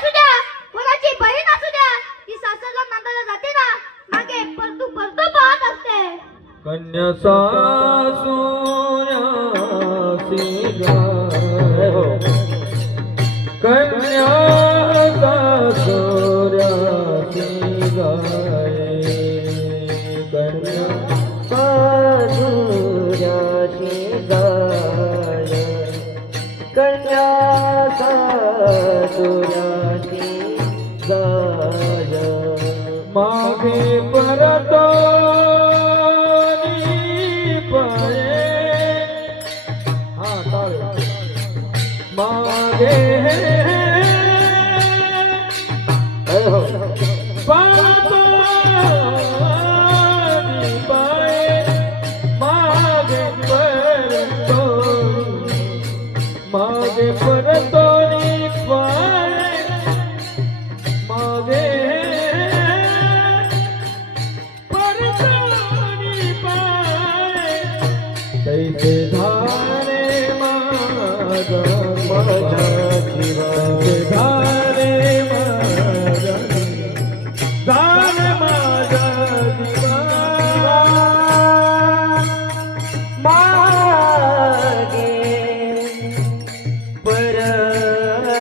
असू द्या, कोणाची बहीण असू द्या, ती सासरला नांदायला जाते ना, मागे परतू परतू पाहत असते. कन्या सासूऱ्यासी गाय, कन्या सासूऱ्यासी गाय, कन्या सासूऱ्यासी गाय, कन्या सासूऱ्यासी गाय. मागे परतो मागे पाणी पाय, मागे परतो, मागे परतो पाय, मागे परतो पाय, तैसे